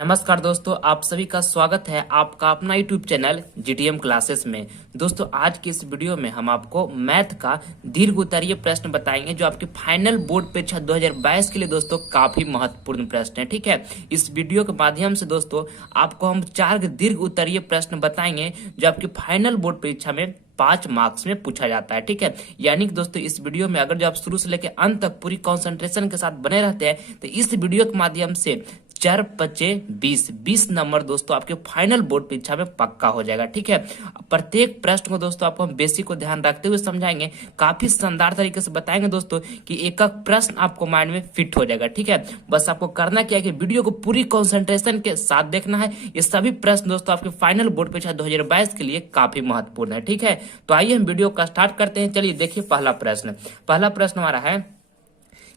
नमस्कार दोस्तों, आप सभी का स्वागत है आपका अपना यूट्यूब चैनल जीटीएम क्लासेस में। दोस्तों, आज की इस वीडियो में हम आपको मैथ का दीर्घ उत्तरीय प्रश्न बताएंगे जो आपके फाइनल बोर्ड परीक्षा 2022 के लिए दोस्तों काफी महत्वपूर्ण प्रश्न है। ठीक है, इस वीडियो के माध्यम से दोस्तों आपको हम 4 दीर्घ उत्तरीय प्रश्न बताएंगे जो आपके फाइनल बोर्ड परीक्षा में 5 मार्क्स में पूछा जाता है। ठीक है, यानी कि दोस्तों इस वीडियो में अगर जो आप शुरू से लेकर अंत तक पूरी कंसंट्रेशन के साथ बने रहते हैं तो इस वीडियो के माध्यम से 4 बचे 20 नंबर दोस्तों आपके फाइनल बोर्ड परीक्षा में पक्का हो जाएगा। ठीक है, प्रत्येक प्रश्न को दोस्तों आपको हम बेसिक को ध्यान रखते हुए समझाएंगे, काफी शानदार तरीके से बताएंगे दोस्तों कि एक एक प्रश्न आपको माइंड में फिट हो जाएगा। ठीक है, बस आपको करना क्या है कि वीडियो को पूरी कंसंट्रेशन के साथ देखना है। ये सभी प्रश्न दोस्तों आपके फाइनल बोर्ड परीक्षा 2022 के लिए काफी महत्वपूर्ण है। ठीक है, तो आइए हम वीडियो का स्टार्ट करते हैं। चलिए देखिए पहला प्रश्न हमारा है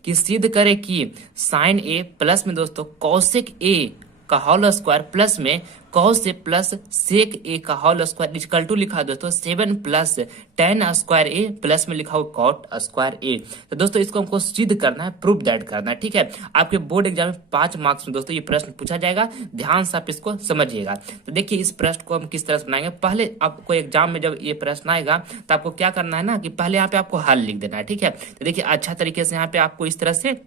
कि सिद्ध करे कि साइन ए प्लस में दोस्तों कौशिक ए का होल स्क्वायर प्लस में कॉस ए प्लस सेक ए का होल स्क्वायर इक्वल टू लिखा है दोस्तों 7 plus ten square A plus में लिखा हुआ कॉट स्क्वायर ए। तो दोस्तों इसको हमको सिद्ध करना है, प्रूफ दैट करना है। ठीक है, आपके बोर्ड एग्जाम में 5 मार्क्स में दोस्तों ये प्रश्न पूछा जाएगा, ध्यान से आप इसको समझिएगा। तो देखिए इस प्रश्न को हम किस तरह से बनाएंगे। पहले आपको एग्जाम में जब ये प्रश्न आएगा तो आपको क्या करना है ना कि पहले यहाँ पे आपको हल लिख देना है। ठीक है, तो देखिए अच्छा तरीके से यहाँ पे आपको इस तरह से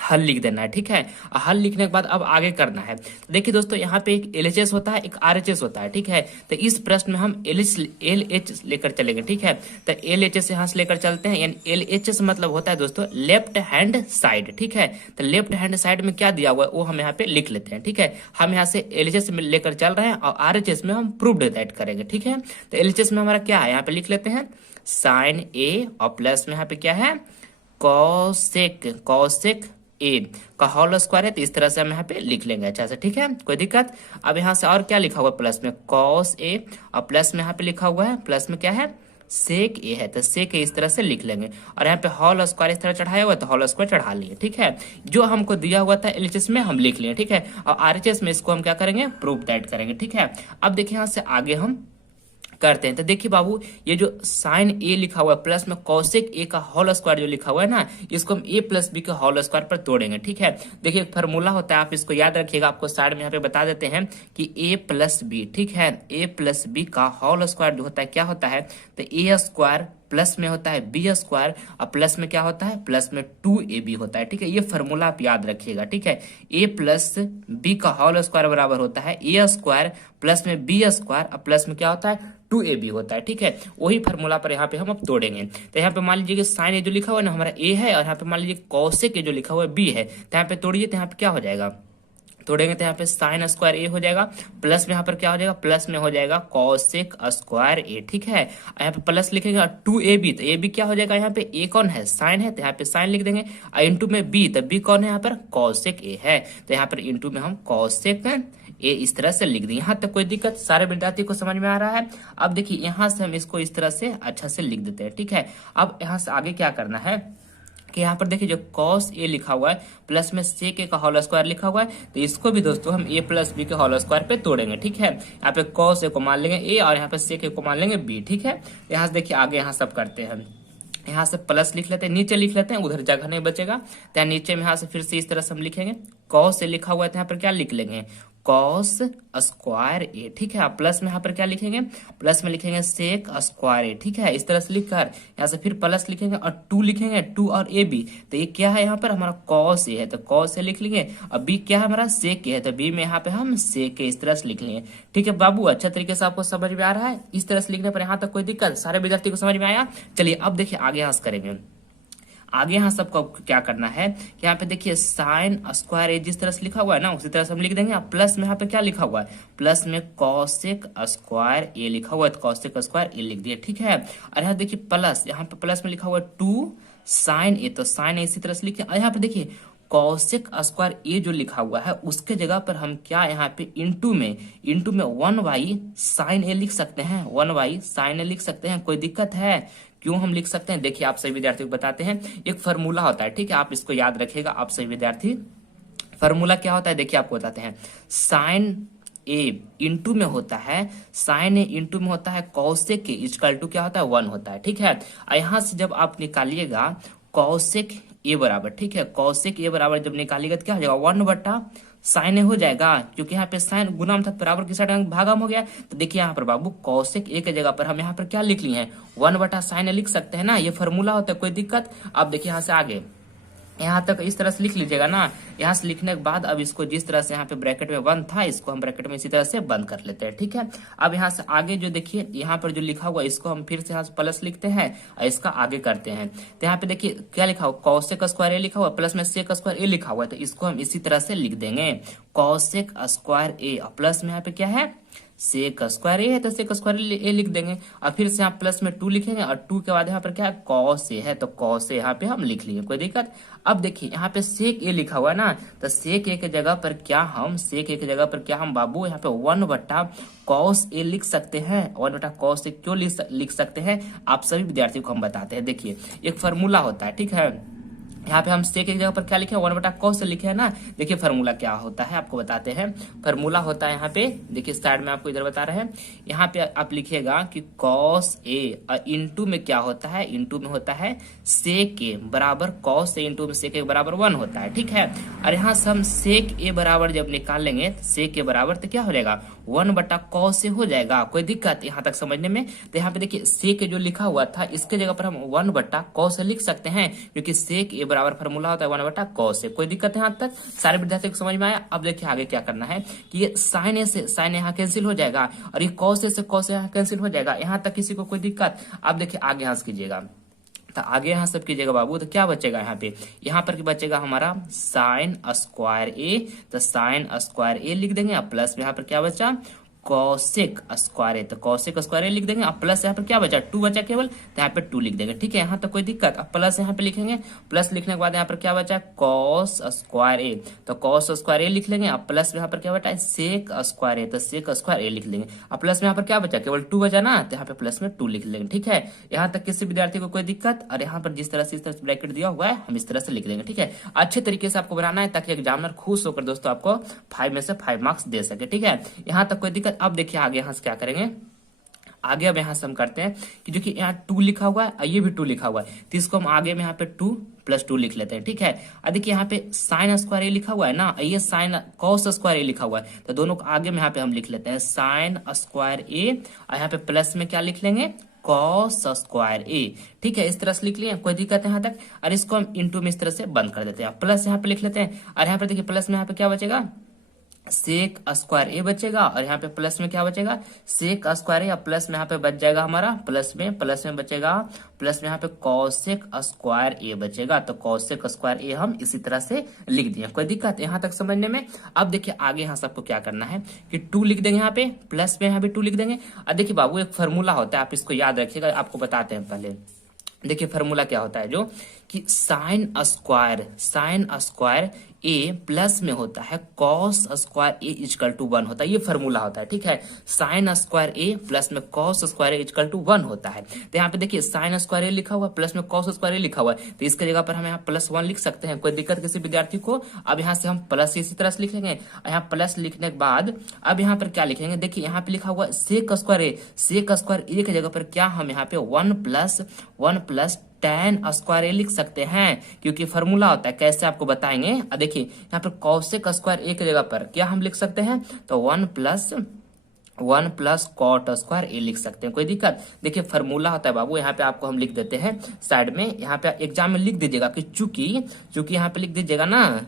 हल लिख देना है। ठीक है, हल लिखने के बाद अब आगे करना है। तो देखिए दोस्तों यहाँ पे एक एलएचएस होता है, एक आरएचएस होता है। ठीक है, तो इस प्रश्न में हम एलएच लेकर चलेंगे। ठीक है, तो एलएचएस यहाँ से लेकर चलते हैं, यानी एलएचएस मतलब होता है दोस्तों लेफ्ट हैंड साइड। ठीक है, तो लेफ्ट हैंड साइड में क्या दिया हुआ है वो हम यहाँ पे लिख लेते हैं। ठीक है, हम यहाँ से एलएचएस में लेकर चल रहे हैं और आरएचएस में हम प्रूव्ड दैट करेंगे। ठीक है, तो एलएचएस में हमारा क्या है यहाँ पे लिख लेते हैं साइन ए और प्लस में यहाँ पे क्या है कॉसेक ए का होल स्क्वायर है। तो इस तरह से हम यहाँ पे लिख लेंगे अच्छा से। ठीक है, कोई दिक्कत। अब यहाँ से और क्या लिखा हुआ है प्लस में कॉस ए और प्लस में यहाँ पे लिखा हुआ है प्लस में क्या है सेक ए है, तो सेक ए इस तरह से लिख लेंगे और यहाँ पे होल स्क्वायर इस तरह चढ़ाया हुआ है तो होल स्क्वायर चढ़ा लिए। ठीक है, जो हमको दिया हुआ था एलएचएस में हम लिख लिए। ठीक है, और आरएचएस में इसको हम क्या करेंगे प्रूफ दैट करेंगे। ठीक है, अब देखिए यहाँ से आगे हम करते हैं। तो देखिए बाबू ये जो साइन ए लिखा हुआ है प्लस में कौशिक ए का होल स्क्वायर जो लिखा हुआ है ना, इसको हम ए प्लस बी के होल स्क्वायर पर तोड़ेंगे। ठीक है, देखिए एक फार्मूला होता है, आप इसको याद रखिएगा, आपको साइड में यहाँ पे बता देते हैं कि ए प्लस बी। ठीक है, ए प्लस बी का होल स्क्वायर जो होता है क्या होता है, तो ए स्क्वायर प्लस में होता है बी स्क्वायर और प्लस में क्या होता है प्लस में 2ab होता है। ठीक है, ये फार्मूला आप याद रखिएगा। ठीक है, a प्लस बी का होल स्क्वायर बराबर होता है ए स्क्वायर प्लस में बी स्क्वायर और प्लस में क्या होता है 2ab होता है। ठीक है, वही फार्मूला पर यहाँ पे हम अब तोड़ेंगे। तो यहाँ पे मान लीजिए कि साइन ए जो लिखा हुआ है ना हमारा a है और यहाँ पे मान लीजिए कौशिक ए जो लिखा हुआ है b है, तो यहाँ पे तोड़िए तो यहाँ पे क्या हो जाएगा तोड़ेंगे तो यहाँ पे साइन स्क्वायर ए हो जाएगा प्लस में यहाँ पर क्या हो जाएगा प्लस में हो जाएगा कॉसेक स्क्वायर ए। ठीक है, यहाँ पे प्लस लिखेंगे और 2ab, तो ab क्या हो जाएगा यहाँ पे ए कौन है साइन है तो यहाँ पे साइन लिख देंगे और इंटू में बी, तो बी कौन है यहाँ पर कॉसेक ए है, तो यहाँ पर इंटू में हम कॉसेक ए इस तरह से लिख दें। यहाँ तक कोई दिक्कत सारे विद्यार्थी को समझ में आ रहा है। अब देखिए यहाँ से हम इसको इस तरह से अच्छा से लिख देते हैं। ठीक है, अब यहाँ से आगे क्या करना है कि यहाँ पर देखिए जो कॉस ए लिखा हुआ है प्लस में सेक ए का होल स्क्वायर लिखा हुआ है, तो इसको भी दोस्तों हम ए प्लस बी के होल स्क्वायर पे तोड़ेंगे। ठीक है, यहाँ पे कॉस ए को मान लेंगे ए और यहाँ पे सेक ए को मान लेंगे बी। ठीक है, यहाँ से देखिए आगे यहाँ सब करते हैं, यहाँ से प्लस लिख लेते हैं, नीचे लिख लेते हैं, उधर जगह नहीं बचेगा तो नीचे में यहाँ से फिर से इस तरह से हम लिखेंगे कॉस ए लिखा हुआ है तो यहाँ पर क्या लिख लेंगे कॉस स्क्वायर ए। ठीक है, प्लस में यहाँ पर क्या लिखेंगे प्लस में लिखेंगे सेक स्क्वायर ए। ठीक है, इस तरह से लिखकर यहाँ से फिर प्लस लिखेंगे और 2 लिखेंगे 2 और ए बी, तो ये क्या है यहाँ पर हमारा कॉस ए है तो कॉस ए लिख लेंगे और बी क्या है हमारा सेक ए है तो बी में यहाँ पे हम सेक ए इस तरह से लिख लेंगे। ठीक है बाबू, अच्छा तरीके से आपको समझ में आ रहा है। इस तरह से लिखने पर यहाँ तक कोई दिक्कत सारे विद्यार्थी को समझ में आया। चलिए अब देखिए आगे यहाँ से करेंगे। आगे यहाँ सबको क्या करना है कि यहाँ पे देखिए साइन स्क्वायर ए जिस तरह से लिखा हुआ है ना उसी तरह से हम लिख देंगे। प्लस में यहाँ पे क्या लिखा हुआ है प्लस में कॉसेक स्क्वायर ए लिखा हुआ है तो कॉसेक स्क्वायर ए लिख दिए। ठीक है, और यहाँ देखिए प्लस यहाँ पे प्लस में लिखा हुआ है 2 साइन ए, तो साइन ए इसी तरह से लिखे। और यहाँ पे देखिए कौशिक स्क्वायर ए जो लिखा हुआ है उसके जगह पर हम क्या यहाँ पे इंटू में 1 साइन ए लिख सकते हैं, 1 साइन ए लिख सकते हैं। कोई दिक्कत है क्यों हम लिख सकते हैं, देखिए आप सभी विद्यार्थियों को बताते हैं। एक फार्मूला होता है, ठीक है, आप इसको याद रखिएगा आप सभी विद्यार्थी। फार्मूला क्या होता है देखिए आपको बताते हैं, साइन ए इंटू में होता है साइन ए इंटू में होता है कौशिक के इक्वल टू क्या होता है 1 होता है। ठीक है, यहाँ से जब आप निकालिएगा कौशिक ए बराबर, ठीक है, कौशिक ए बराबर जब निकालिएगा तो क्या हो जाएगा 1/, साइन ए हो जाएगा, क्योंकि यहाँ पे साइन गुना था बराबर की साइड भागा हो गया। तो देखिए यहाँ पर बाबू कौशिक ए की जगह पर हम यहाँ पर क्या लिख लिए हैं, 1/sin ए लिख सकते हैं ना, ये फॉर्मूला होता है, कोई दिक्कत। अब देखिए यहाँ से आगे यहाँ तक इस तरह से लिख लीजिएगा ना। यहाँ से लिखने के बाद अब इसको जिस तरह से यहाँ पे ब्रैकेट में 1 था, इसको हम ब्रैकेट में इसी तरह से बंद कर लेते हैं, ठीक है। अब यहाँ से आगे जो देखिए यहाँ पर जो लिखा हुआ इसको हम फिर से यहाँ से प्लस लिखते हैं और इसका आगे करते हैं। तो यहाँ पे देखिए क्या लिखा हुआ, कौशिक स्क्वायर ए लिखा हुआ, प्लस में सेक स्क्वायर ए लिखा हुआ है, तो इसको हम इसी तरह से लिख देंगे, कौशिक स्क्वायर ए, प्लस में यहाँ पे क्या है, सेक स्क्वायर ए है, तो सेक स्क्वायर ए लिख देंगे। और फिर से यहाँ प्लस में 2 लिखेंगे और 2 के बाद यहाँ पर क्या है, कॉस ए है, तो कॉस ए यहाँ पे हम लिख लिए, कोई दिक्कत। अब देखिए यहाँ पे सेक ए लिखा हुआ है ना, तो सेक ए की जगह पर क्या हम, सेक ए की जगह पर क्या हम बाबू यहाँ पे 1/कॉस ए लिख सकते हैं। 1/कॉस ए क्यों लिख सकते हैं, आप सभी विद्यार्थियों को हम बताते हैं। देखिए एक फॉर्मूला होता है, ठीक है, यहाँ पे हम सेक की जगह पर क्या लिखे, 1/कॉस से लिखे है ना। देखिए फार्मूला क्या होता है आपको बताते हैं। फार्मूला होता है यहाँ पे, देखिए साइड में आपको इधर बता रहे हैं, यहाँ पे आप लिखिएगा कि कॉस ए और इंटू में क्या होता है, इंटू में होता है सेक ए बराबर कॉस ए इंटू में सेक ए बराबर 1 होता है, ठीक है। और यहाँ से हम सेक ए बराबर जब निकाल लेंगे, सेक ए बराबर तो क्या हो जाएगा, 1/कॉस ए हो जाएगा, कोई दिक्कत यहाँ तक समझने में। तो यहाँ पे देखिए सेक जो लिखा हुआ था इसके जगह पर हम 1/कॉस ए लिख सकते हैं, क्योंकि सेक ए बराबर फार्मूला होता है 1/कॉस ए। कोई दिक्कत है यहाँ तक सारे विद्यार्थियों को समझ में आया। अब देखिए आगे क्या करना है कि ये साइन ए से साइन यहाँ कैंसिल हो जाएगा और ये कॉस ए से कॉस ए यहाँ कैंसिल हो जाएगा। यहाँ तक किसी को कोई दिक्कत। अब देखिए आगे यहाँ से कीजिएगा, तो आगे यहाँ सब कीजिएगा बाबू, तो क्या बचेगा यहाँ पे, यहाँ पर बचेगा हमारा साइन स्क्वायर ए, तो साइन स्क्वायर ए लिख देंगे। अब प्लस में यहाँ पर क्या बचा, कौशिक स्क्वायर ए, तो कौशिक स्क्वायर ए लिख देंगे। अब प्लस यहाँ पर क्या बचा, 2 बचा केवल, तो यहाँ पे 2 लिख देंगे, ठीक है। यहाँ तक कोई दिक्कत। अब प्लस यहाँ पे लिखेंगे, प्लस लिखने के बाद यहाँ पर क्या बचा, कॉस स्क्वायर ए, तो कॉस स्क्वायर ए लिख लेंगे। अब प्लस में यहाँ पर क्या बचा, सेक स्क्वायर ए, तो सेक स्क्वायर ए लिख लेंगे। अब प्लस में यहाँ पर क्या बचा, केवल 2 बचा ना, तो यहाँ पे प्लस में 2 लिख लेंगे, ठीक है। यहाँ तक किसी विद्यार्थी को कोई दिक्कत। और यहाँ पर जिस तरह से इस तरह से ब्रैकेट दिया हुआ है हम इस तरह से लिख देंगे, ठीक है। अच्छे तरीके से आपको बनाना है ताकि एग्जामिनर खुश होकर दोस्तों आपको 5 में से 5 मार्क्स दे सके, ठीक है। यहाँ तक कोई दिक्कत। अब देखिए आगे यहाँ से क्या करेंगे, आगे अब यहाँ से हम करते हैं कि जो कि यहाँ 2 लिखा हुआ है और ये भी 2 लिखा हुआ है, तो इसको हम आगे में यहाँ पे 2 + 2 लिख लेते हैं, ठीक है। अब देखिए यहाँ पे साइन स्क्वायर ए लिखा हुआ है ना, ये साइन कॉस स्क्वायर ए लिखा हुआ है, तो दोनों को आगे में यहाँ पे हम लिख लेते हैं साइन स्क्वायर ए और यहाँ पे प्लस में क्या लिख लेंगे, कॉस स्क्वायर ए, ठीक है। इस तरह से लिख लिए, कोई दिक्कत है यहाँ तक। और इसको हम इंटू में इस तरह से बंद कर देते हैं, प्लस यहाँ पे लिख लेते हैं। और यहाँ पे देखिए प्लस में यहाँ पे क्या बचेगा, सेक स्क्वायर ए बचेगा और यहाँ पे प्लस में क्या बचेगा, सेक स्क्वायर ए, और प्लस में यहाँ पे बच जाएगा हमारा प्लस में बचेगा, प्लस में यहाँ पे कौशिक स्क्वायर ए बचेगा, तो कौशिक स्क्वायर ए हम इसी तरह से लिख दिए, कोई दिक्कत यहाँ तक समझने में। अब देखिए आगे यहाँ सबको क्या करना है कि 2 लिख देंगे यहाँ पे, प्लस में यहाँ पे 2 लिख देंगे। और देखिए बाबू एक फॉर्मूला होता है, आप इसको याद रखिएगा, आपको बताते हैं पहले। देखिए फॉर्मूला क्या होता है, जो कि साइन स्क्वायर ए प्लस में होता है cos square A equal to 1 होता है, ये फॉर्मूला होता है, ठीक है। साइन स्क्वायर ए प्लस में cos square A equal to 1 होता है। तो यहाँ पे देखिए साइन स्क्वायर ए लिखा हुआ है, प्लस में कॉस स्क्वायर ए लिखा हुआ है, तो इसके जगह पर हम यहाँ +1 लिख सकते हैं, कोई दिक्कत किसी विद्यार्थी को। अब यहाँ से हम प्लस इसी तरह से लिख लेंगे। यहाँ प्लस लिखने के बाद अब यहाँ पर क्या लिखेंगे, देखिए यहाँ पे लिखा हुआ सेक स्क्वायर ए, सेक स्क्वायर ए की जगह पर क्या हम यहाँ पे 1 + tan स्क्वायर ए लिख सकते हैं, क्योंकि फॉर्मूला होता है। कैसे आपको बताएंगे, देखिए यहाँ पर कौशिक स्क्वायर ए की जगह पर क्या हम लिख सकते हैं, तो 1 + कॉट स्क्वायर ए लिख सकते हैं, कोई दिक्कत। देखिए फॉर्मूला होता है बाबू, यहाँ पे आपको हम लिख देते हैं साइड में, यहाँ पे एग्जाम में लिख दीजिएगा कि चूंकि यहाँ पे लिख दीजिएगा ना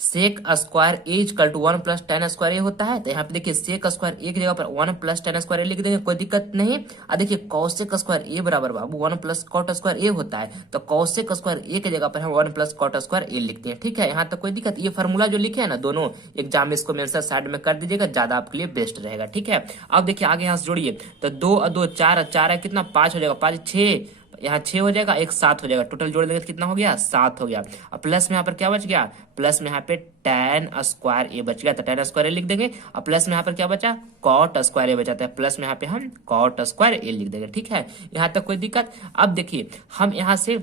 sec square A equal to 1 + tan square A होता है। तो यहाँ पे देखिए सेक स्क्वायर ए की जगह पर 1 + tan स्क्वायर ए लिख देंगे, कोई दिक्कत नहीं। और देखिए कौशिक स्क्वायर ए बराबर बाबू 1 + कॉट स्क्वायर ए होता है, तो कौशिक स्क्वायर ए की जगह पर हम 1 + कॉट स्क्वायर ए लिखते हैं, ठीक है। यहाँ तक कोई दिक्कत। ये फॉर्मूला जो लिखे है ना दोनों, एग्जाम में इसको मेरे साथ साइड में कर दीजिएगा, ज्यादा आपके लिए बेस्ट रहेगा, ठीक है। अब देखिए आगे यहाँ से जोड़िए, तो 2 और 2 4 और 4 है कितना, 5 हो जाएगा, 5 6, यहाँ 6 हो जाएगा, एक 7 हो जाएगा, टोटल जोड़ देंगे तो कितना हो गया, 7 हो गया। अब प्लस में यहाँ पर क्या बच गया, प्लस में यहाँ पे tan स्क्वायर ए बच गया, तो tan स्क्वायर ए लिख देंगे। और प्लस में यहाँ पर क्या बचा, कॉट स्क्वायर ए बचा, प्लस में यहाँ पे हम कॉट स्क्वायर ए लिख देंगे, ठीक है। यहाँ तक कोई दिक्कत। अब देखिए हम यहाँ से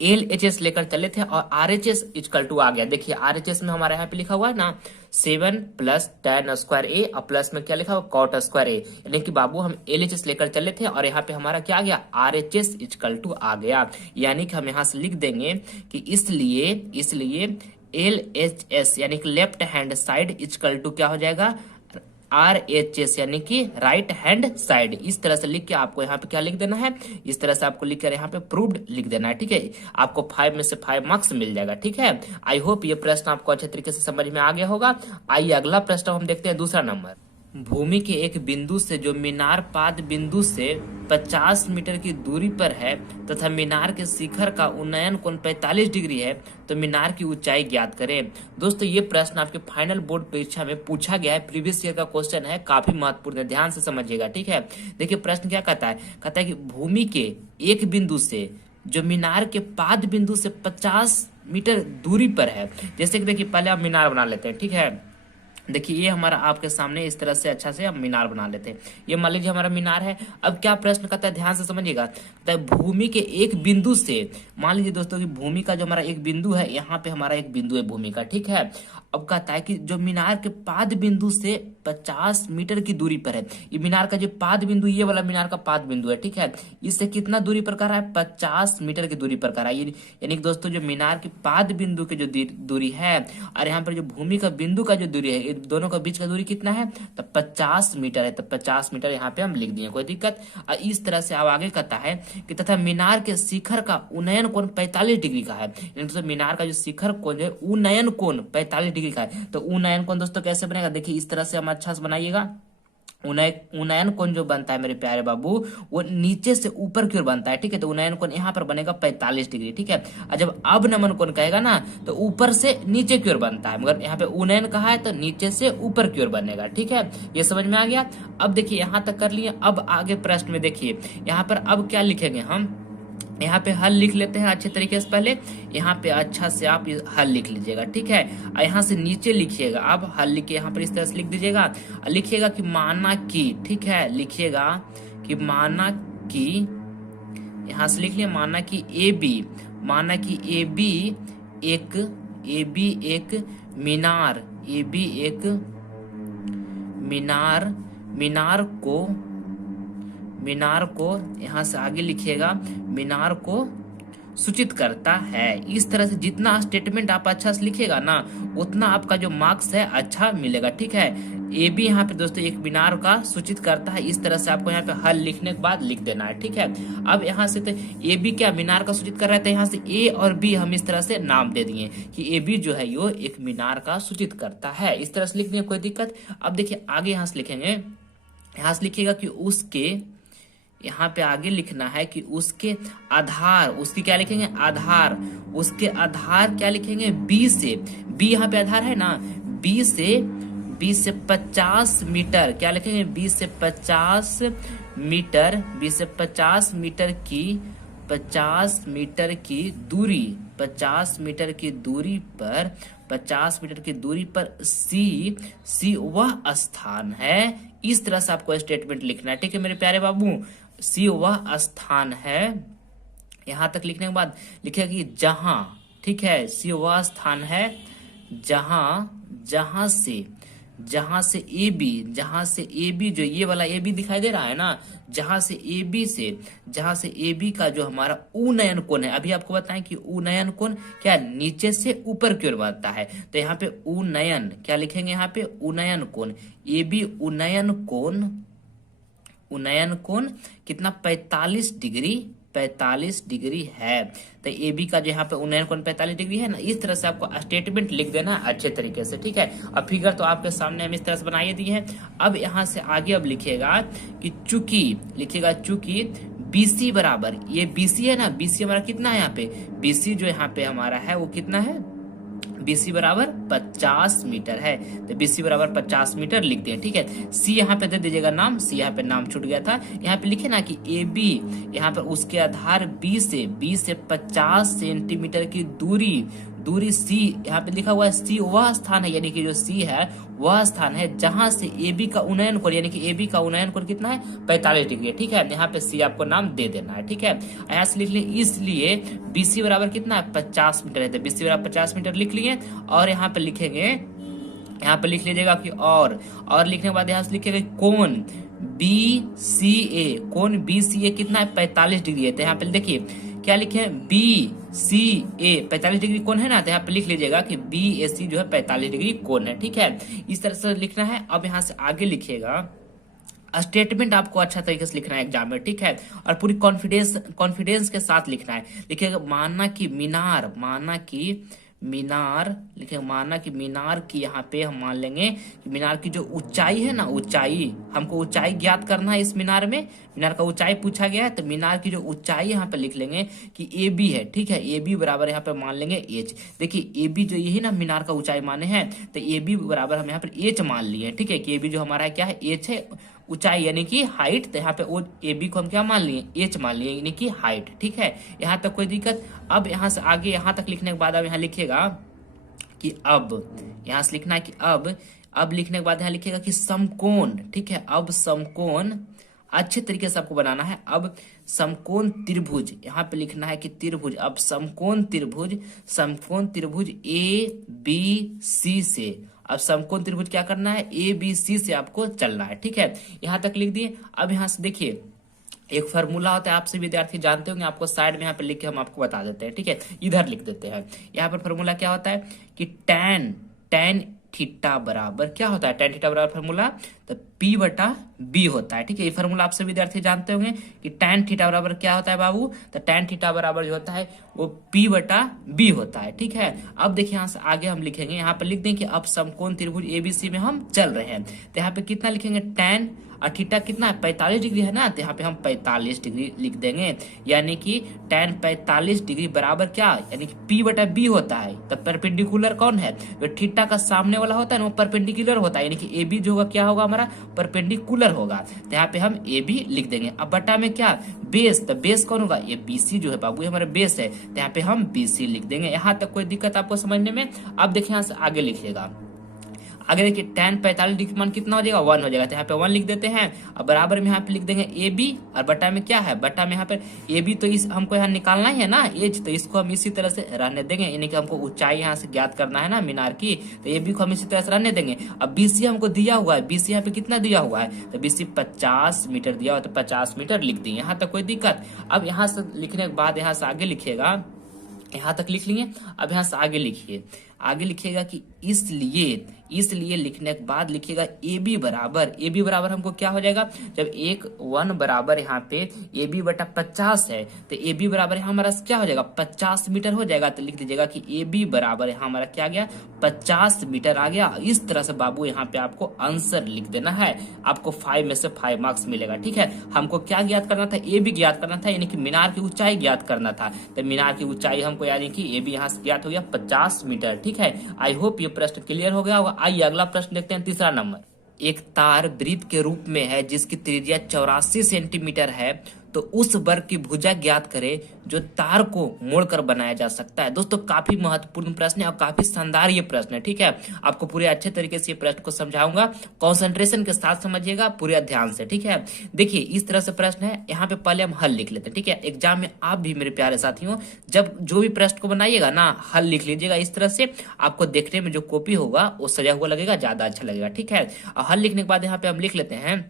LHS लेकर चले थे और RHS इक्वल टू आ गया। देखिए RHS में हमारे यहाँ पे लिखा हुआ है ना 7 + tan स्क्वायर ए और प्लस में क्या लिखा हुआ, कॉट स्क्वायर ए, यानी कि बाबू हम LHS लेकर चले थे और यहाँ पे हमारा क्या आ गया, RHS इक्वल टू आ गया। यानी कि हम यहाँ से लिख देंगे कि इसलिए LHS यानी कि left hand side equal to क्या हो जाएगा, RHS यानी कि राइट हैंड साइड। इस तरह से लिख के आपको यहाँ पे क्या लिख देना है, इस तरह से आपको लिख कर यहाँ पे प्रूव्ड लिख देना है, ठीक है। आपको 5 में से 5 मार्क्स मिल जाएगा, ठीक है। आई होप ये प्रश्न आपको अच्छे तरीके से समझ में आ गया होगा। आइए अगला प्रश्न हम देखते हैं, दूसरा नंबर। भूमि के एक बिंदु से जो मीनार पाद बिंदु से 50 मीटर की दूरी पर है तथा मीनार के शिखर का उन्नयन कोण 45 डिग्री है, तो मीनार की ऊंचाई ज्ञात करें। दोस्तों ये प्रश्न आपके फाइनल बोर्ड परीक्षा में पूछा गया है, प्रीवियस ईयर का क्वेश्चन है, काफी महत्वपूर्ण है, ध्यान से समझिएगा, ठीक है। देखिए प्रश्न क्या कहता है कि भूमि के एक बिंदु से जो मीनार के पाद बिंदु से 50 मीटर दूरी पर है। जैसे कि देखिए पहले आप मीनार बना लेते हैं, ठीक है। देखिए ये हमारा आपके सामने इस तरह से अच्छा से हम मीनार बना लेते हैं। ये मान लीजिए हमारा मीनार है। अब क्या प्रश्न करता है, ध्यान से समझिएगा। तो भूमि के एक बिंदु से, मान लीजिए दोस्तों कि भूमि का जो हमारा एक बिंदु है, यहाँ पे हमारा एक बिंदु है भूमि का, ठीक है। अब कहता है कि जो मीनार के पाद बिंदु से 50 मीटर की दूरी पर है। ये मीनार का जो पाद बिंदु, ये वाला मीनार का पाद बिंदु है, ठीक है। इससे कितना दूरी पर कर रहा है, 50 मीटर की दूरी पर कर रहा है। यानी कि दोस्तों जो मीनार के पाद बिंदु की जो दूरी है और यहाँ पर जो भूमि का बिंदु का जो दूरी है, दोनों का बीच का दूरी कितना है, तो 50 मीटर है। तो 50 मीटर यहाँ पे हम लिख दिए, कोई दिक्कत। और इस तरह से अब आगे कहता है कि तथा मीनार के शिखर का उन्नयन कोण 45 डिग्री का है। यानी दोस्तों मीनार का जो शिखर कोण है, उन्नयन कोण 45 डिग्री का है। तो उन्नयन कोण दोस्तों कैसे बनेगा, देखिए इस तरह से हम अच्छा से बनाइएगा। उन्नयन कोण जो बनता है मेरे प्यारे बाबू, वो नीचे से ऊपर की ओर बनता है, ठीक है। तो उन्नयन कोण यहाँ पर बनेगा 45 डिग्री, ठीक है। और जब अवनमन कोण कहेगा ना, तो ऊपर से नीचे की ओर बनता है, मगर यहाँ पे उन्नयन कहा है तो नीचे से ऊपर की ओर बनेगा, ठीक है। ये समझ में आ गया। अब देखिए यहाँ तक कर लिए। अब आगे प्रश्न में देखिए यहाँ पर अब क्या लिखेंगे हम, यहाँ पे हल लिख लेते हैं अच्छे तरीके से। पहले यहाँ पे अच्छा से आप हल लिख लीजिएगा, ठीक है। और यहाँ से नीचे लिखिएगा, आप हल लिख के यहाँ पर इस तरह से लिख दीजिएगा। लिखिएगा कि माना कि, ठीक है, लिखिएगा कि माना कि, यहाँ से लिख लिया माना कि ए बी, माना कि ए बी एक मीनार, ए बी एक मीनार को यहाँ से आगे लिखिएगा, मीनार को सूचित करता है। इस तरह से जितना स्टेटमेंट आप अच्छा से लिखिएगा ना, उतना आपका जो मार्क्स है अच्छा मिलेगा, ठीक है। ए बी यहाँ पे दोस्तों एक मीनार का सूचित करता है। इस तरह से आपको यहाँ पे हल लिखने के बाद लिख देना है, ठीक है। अब यहाँ से तो ए बी क्या मीनार का सूचित कर रहा है, तो यहाँ से ए और बी हम इस तरह से नाम दे दिए कि ए बी जो है यो एक मीनार का सूचित करता है। इस तरह से लिख दिए, कोई दिक्कत। अब देखिए आगे यहाँ से लिखेंगे, यहाँ से लिखिएगा कि उसके, यहाँ पे आगे लिखना है कि उसके आधार, उसकी क्या लिखेंगे, आधार, उसके आधार क्या लिखेंगे, बी से, बी यहाँ पे आधार है ना, बी से 50 मीटर क्या लिखेंगे, बी से 50 मीटर, बी से 50 मीटर की 50 मीटर की दूरी, 50 मीटर की दूरी पर, 50 मीटर की दूरी पर सी वह स्थान है। इस तरह से आपको स्टेटमेंट लिखना है, ठीक है मेरे प्यारे बाबू। सी वह स्थान है, यहां तक लिखने के बाद लिखेगा कि जहां, ठीक है, सी वह स्थान है जहां से ए बी जो ये वाला ए बी दिखाई दे रहा है ना, जहां से ए बी का जो हमारा उन्नयन कोण है, अभी आपको बताएं कि उन्नयन कोण क्या नीचे से ऊपर की ओर बढ़ता है। तो यहाँ पे उन्नयन क्या लिखेंगे, यहाँ पे उन्नयन कोण, ए बी उन्नयन कोण कितना, 45 डिग्री है। तो ए बी का जो यहाँ पे उन्नयन कोण 45 डिग्री है ना। इस तरह से आपको स्टेटमेंट लिख देना अच्छे तरीके से, ठीक है। अब फिगर तो आपके सामने हम इस तरह से बनाइए दिए हैं। अब यहाँ से आगे अब लिखिएगा कि चूंकि बीसी बराबर, ये बीसी है ना, बीसी हमारा कितना है यहाँ पे, बीसी जो यहाँ पे हमारा है वो कितना है, बीसी बराबर 50 मीटर है। तो बीसी बराबर 50 मीटर लिखते हैं, ठीक है। सी यहाँ पे दे दीजिएगा नाम, सी यहाँ पे नाम छूट गया था। यहाँ पे लिखे ना कि ए बी, यहाँ पे उसके आधार बी से 50 सेंटीमीटर की दूरी सी, यहाँ पे लिखा हुआ है सी वह स्थान है, यानी कि जो सी है वह स्थान है जहां से ए बी का उन्नयन कोण, यानी कि ए बी का उन्नयन कोण कितना है, 45 डिग्री है, ठीक है। यहाँ पे सी आपको नाम दे देना है, ठीक है। यहाँ से लिख लिए, इसलिए बीसी बराबर कितना है, 50 मीटर है। तो बीसी बराबर 50 मीटर लिख लिए। और यहाँ पे लिखेंगे, यहाँ पे लिख लीजिएगा कि और लिखने के बाद यहाँ से लिखेगा कोण BCA, कोण BCA कितना है, 45 डिग्री है। तो यहाँ पे देखिए क्या लिखे, बी सी ए 45 डिग्री कोण है ना, तो यहाँ पे लिख लीजिएगा कि बी ए सी जो है 45 डिग्री कोण है। ठीक है, इस तरह से लिखना है। अब यहाँ से आगे लिखिएगा, स्टेटमेंट आपको अच्छा तरीके से लिखना है एग्जाम में। ठीक है, और पूरी कॉन्फिडेंस के साथ लिखना है। लिखिएगा माना कि मीनार की यहाँ पे हम मान लेंगे कि मीनार की जो ऊंचाई है ना, ऊंचाई हमको ऊंचाई ज्ञात करना है। इस मीनार का ऊंचाई पूछा गया है, तो मीनार की जो ऊंचाई यहाँ पे लिख लेंगे कि ए बी है। ठीक है, ए बी बराबर यहाँ पे मान लेंगे एच। देखिए ए बी जो यही ना मीनार का ऊंचाई माने हैं, तो ए बी बराबर हम यहाँ पर एच मान लिए। ठीक है, कि ए बी जो हमारा है क्या है, एच है, ऊंचाई यानी कि हाइट। तो यहाँ पे वो ए बी को हम क्या मान लिए, एच मान लिए, यानी कि हाइट। ठीक है, यहाँ तक कोई दिक्कत। अब यहाँ से आगे यहाँ तक लिखने के बाद अब यहाँ लिखिएगा कि अब, यहाँ से लिखना है कि अब लिखने के बाद यहाँ लिखिएगा कि समकोण। ठीक है, अब समकोण अच्छे तरीके से आपको बनाना है। अब समकोण त्रिभुज यहाँ पे लिखना है कि त्रिभुज, अब समकोण त्रिभुज ए बी सी से, अब समकोण त्रिभुज क्या करना है, ए बी सी से आपको चलना है। ठीक है, यहाँ तक लिख दिए। अब यहाँ से देखिए एक फार्मूला होता है, आपसे विद्यार्थी जानते होंगे, आपको साइड में यहाँ पे लिख के हम आपको बता देते हैं। ठीक है, इधर लिख देते हैं। यहाँ पर फार्मूला क्या होता है कि tan थीटा बराबर क्या होता है, tan थीटा बराबर फार्मूला तो P बटा B होता है। ठीक है, ये फार्मूला आपसे विद्यार्थी जानते होंगे कि tan थीटा बराबर क्या होता है बाबू, तो tan थीटा बराबर जो होता है वो P बटा B होता है। ठीक है, अब देखिए यहाँ से आगे हम लिखेंगे, यहाँ पे लिख दें कि अब समकोण त्रिभुज ABC में हम चल रहे हैं। तो यहाँ पे कितना लिखेंगे, tan और थीटा कितना है, 45 डिग्री है ना, तो यहाँ पे हम 45 डिग्री लिख देंगे। यानी कि tan 45 डिग्री बराबर क्या, यानी कि P बटा B होता है। तो परपेंडिकुलर कौन है, जो थीटा का सामने वाला होता है ना, वो परपेंडिकुलर होता है, यानी कि ए बी जो होगा क्या होगा हमारा, परपेंडिकुलर होगा। तो यहाँ पे हम ए बी लिख देंगे। अब बटा में क्या, बेस, तो बेस कौन होगा, ये बी सी जो है बाबू, हमारा बेस है, तो यहाँ पे हम बी सी लिख देंगे। यहाँ तक कोई दिक्कत आपको समझने में। अब देखिए यहाँ से आगे लिखिएगा, आगे देखिए tan 45 डिग्री मान कितना हो जाएगा, 1 हो जाएगा। तो यहाँ पे 1 लिख देते हैं। अब बराबर में यहाँ पे लिख देंगे ए बी, और बटा में क्या है, बटा में यहाँ पे ए बी, तो इस हमको यहाँ निकालना ही है ना एज, तो इसको हम इसी तरह से रहने देंगे, यानी कि हमको ऊंचाई यहाँ से ज्ञात करना है ना मीनार की, तो ए बी को हम इसी तरह से रहने देंगे। अब बी सी हमको दिया हुआ है, बी सी यहाँ पे कितना दिया हुआ है, तो बी सी 50 मीटर दिया हुआ, तो 50 मीटर लिख दिए। यहाँ तक कोई दिक्कत। अब यहाँ से लिखने के बाद यहाँ से आगे लिखिएगा, यहाँ तक लिख लिए। अब यहाँ से आगे लिखिए, आगे लिखिएगा कि इसलिए लिखने के बाद लिखिएगा ए बी बराबर हमको क्या हो जाएगा, जब 1 बराबर यहाँ पे ए बी बटा 50 है, तो ए बी बराबर यहाँ हमारा क्या हो जाएगा, 50 मीटर हो जाएगा। तो लिख दीजिएगा कि ए बी बराबर यहाँ हमारा क्या गया, 50 मीटर आ गया। इस तरह से बाबू यहाँ पे आपको आंसर लिख देना है, आपको 5 में से 5 मार्क्स मिलेगा। ठीक है, हमको क्या ज्ञात करना था, ए बी ज्ञात करना था, यानी कि मीनार की ऊंचाई ज्ञात करना था। तो मीनार की ऊंचाई हमको यानी कि ए बी यहाँ से ज्ञात हो गया 50 मीटर। ठीक है, आई होप ये प्रश्न क्लियर हो गया होगा। आइए अगला प्रश्न देखते हैं, तीसरा नंबर। एक तार वृत्त के रूप में है जिसकी त्रिज्या 84 सेंटीमीटर है, तो उस वर्ग की भुजा ज्ञात करें जो तार को मोड़कर बनाया जा सकता है। दोस्तों काफी महत्वपूर्ण प्रश्न है और काफी शानदार ये प्रश्न है। ठीक है, आपको पूरे अच्छे तरीके से ये प्रश्न को समझाऊंगा, कंसंट्रेशन के साथ समझिएगा पूरे ध्यान से। ठीक है, देखिए इस तरह से प्रश्न है, यहाँ पे पहले हम हल लिख लेते हैं। ठीक है, एग्जाम में आप भी मेरे प्यारे साथियों जब जो भी प्रश्न को बनाइएगा ना, हल लिख लीजिएगा इस तरह से, आपको देखने में जो कॉपी होगा वो सजा हुआ लगेगा, ज्यादा अच्छा लगेगा। ठीक है, और हल लिखने के बाद यहाँ पे हम लिख लेते हैं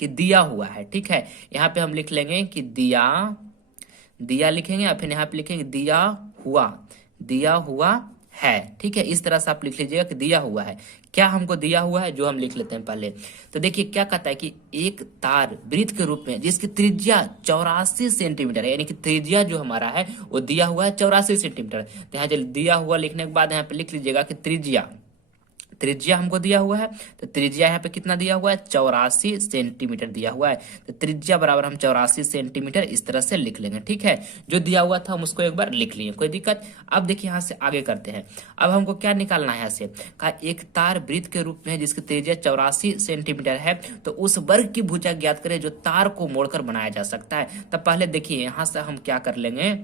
कि दिया हुआ है। ठीक है, यहाँ पे हम लिख लेंगे कि दिया लिखेंगे, और फिर यहाँ पे लिखेंगे दिया हुआ है। ठीक है, इस तरह से आप लिख लीजिएगा कि दिया हुआ है। क्या हमको दिया हुआ है, जो हम लिख लेते हैं पहले। तो देखिए क्या कहता है कि एक तार वृत्त के रूप में जिसकी त्रिज्या 84 सेंटीमीटर है, यानी कि त्रिज्या जो हमारा है वो दिया हुआ है 84 सेंटीमीटर। तो यहाँ दिया हुआ लिखने के बाद यहाँ पे लिख लीजिएगा कि त्रिज्या हमको दिया हुआ है, तो त्रिज्या यहाँ पे कितना दिया हुआ है, 84 सेंटीमीटर दिया हुआ है। तो त्रिज्या बराबर हम 84 सेंटीमीटर इस तरह से लिख लेंगे। ठीक है, जो दिया हुआ था हम उसको एक बार लिख लिए, कोई दिक्कत। अब देखिए यहाँ से आगे करते हैं। अब हमको क्या निकालना है, यहाँ से कहा एक तार वृत्त के रूप में जिसकी त्रिज्या 84 सेंटीमीटर है, तो उस वर्ग की भुजा ज्ञात करें जो तार को मोड़कर बनाया जा सकता है। तब पहले देखिए यहाँ से हम क्या कर लेंगे,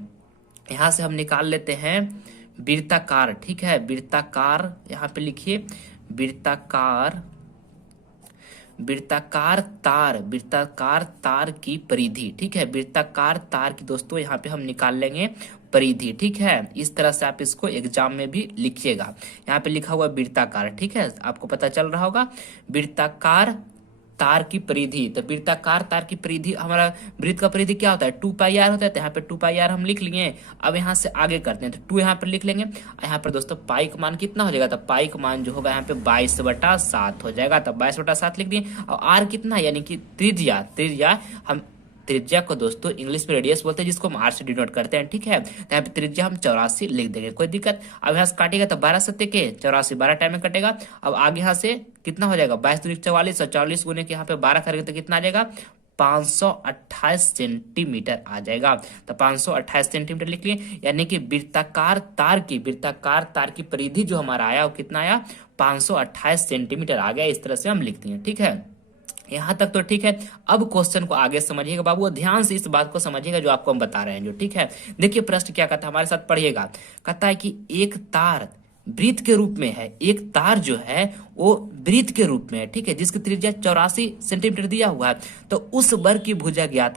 यहाँ से हम निकाल लेते हैं वृत्ताकार। ठीक है, वृत्ताकार यहाँ पे लिखिए, वृत्ताकार तार की परिधि। ठीक है, वृत्ताकार तार की दोस्तों यहाँ पे हम निकाल लेंगे परिधि। ठीक है, इस तरह से आप इसको एग्जाम में भी लिखिएगा। यहाँ पे लिखा हुआ वृत्ताकार। ठीक है, आपको पता चल रहा होगा वृत्ताकार तार की परिधि, तो वृत्ताकार तार की परिधि, हमारा वृत्त का परिधि क्या होता है 2πr होता है, तो यहाँ पे 2πr हम लिख लिए। अब यहाँ से आगे करते हैं, तो 2 यहाँ पर लिख लेंगे। यहाँ पर दोस्तों पाई का मान कितना हो जाएगा, तो पाई का मान जो होगा यहाँ पे 22/7 हो जाएगा, तो 22/7 लिख दिए। और आर कितना है, यानी कि त्रिज्या, हम त्रिज्या को दोस्तों इंग्लिश में रेडियस बोलते हैं, जिसको हम आर से डिनोट करते हैं, ठीक है। तो यहाँ पे त्रिज्या हम 84 लिख देंगे, कोई दिक्कत। अब यहाँ से काटेगा तो 12 सत्ते के 84, 12 टाइम में कटेगा। अब आगे यहाँ से कितना हो जाएगा, 22×44 और 40 गुने के यहाँ पे 12 करेंगे तो कितना आ जाएगा, 528 सेंटीमीटर आ जाएगा। तो 528 सेंटीमीटर लिख लिए, यानी कि वृत्ताकार तार की परिधि जो हमारा आया वो कितना आया, 528 सेंटीमीटर आ गया। इस तरह से हम लिखते हैं, ठीक है। यहां तक तो ठीक है। अब क्वेश्चन को आगे समझिएगा बाबू, ध्यान से इस बात को समझिएगा जो आपको हम बता रहे हैं जो, ठीक है। देखिए प्रश्न क्या कहता है, हमारे साथ पढ़िएगा। कहता है कि एक तार वृत्त के रूप में है, एक तार जो है वो वृत्त के रूप में है, ठीक है, जिसकी त्रिज्या 84 सेंटीमीटर दिया हुआ है। तो उस वर्ग की भुजा ज्ञात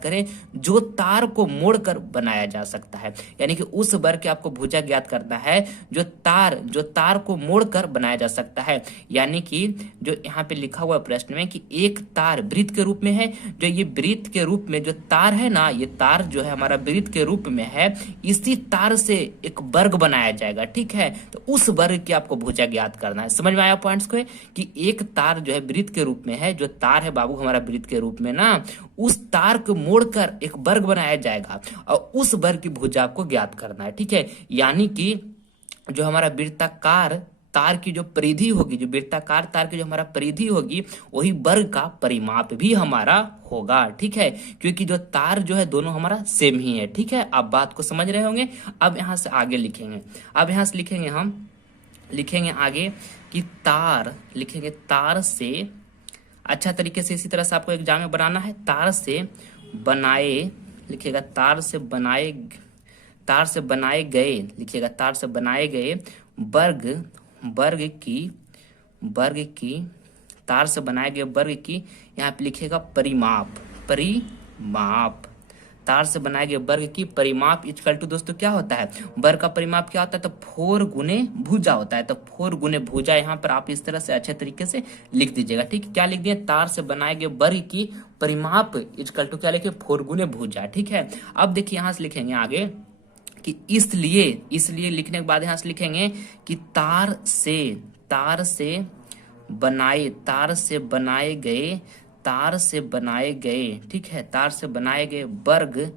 करें, जो तार को मोड़कर बनाया जा सकता है। यानी कि उस वर्ग की आपको भुजा ज्ञात करना है जो तार को मोड़कर बनाया जा सकता है। यानी कि जो यहाँ पे लिखा हुआ प्रश्न में कि एक तार वृत्त के रूप में है, जो ये वृत्त के रूप में जो तार है ना, ये तार जो है हमारा वृत्त के रूप में है, इसी तार से एक वर्ग बनाया जाएगा, ठीक है। तो उस वर्ग की आपको भुजा ज्ञात करना है। समझ में आया पॉइंट्स को, कि एक तार जो है वृत्त के रूप में है, जो तार है बाबू हमारा वृत्त के रूप में ना, उस तार को मोड़कर एक वर्ग बनाया जाएगा और उस वर्ग की भुजा को ज्ञात करना है, ठीक है। यानी कि जो हमारा वृत्ताकार तार की जो परिधि होगी, जो वृत्ताकार तार की जो हमारा परिधि होगी, वही वर्ग का परिमाप भी हमारा होगा, ठीक है। क्योंकि जो तार जो है दोनों हमारा सेम ही है, ठीक है। आप बात को समझ रहे होंगे। अब यहां से आगे लिखेंगे, हम लिखेंगे आगे कि तार से अच्छा तरीके से, इसी तरह से आपको एग्जाम में बनाना है। तार से बनाए लिखिएगा, तार से बनाए गए लिखिएगा, तार से बनाए गए वर्ग की तार से बनाए गए वर्ग की यहाँ पे लिखिएगा परिमाप। तार से बनाए गए वर्ग की परिमाप इक्वल टू दोस्तों क्या होता है, वर्ग का परिमाप क्या होता है, तो 4 गुने भुजा होता है। तो 4 गुने भुजा यहाँ पर आप इस तरह से अच्छे तरीके से लिख दीजिएगा, ठीक है। क्या लिख दिए, तार से बनाए गए वर्ग की परिमाप इक्वल टू क्या लिखे, 4 गुने भुजा, ठीक है। अब देखिए यहाँ से लिखेंगे आगे कि इसलिए लिखने के बाद यहाँ से लिखेंगे कि तार से बनाए गए, ठीक है, तार से बनाए गए वर्ग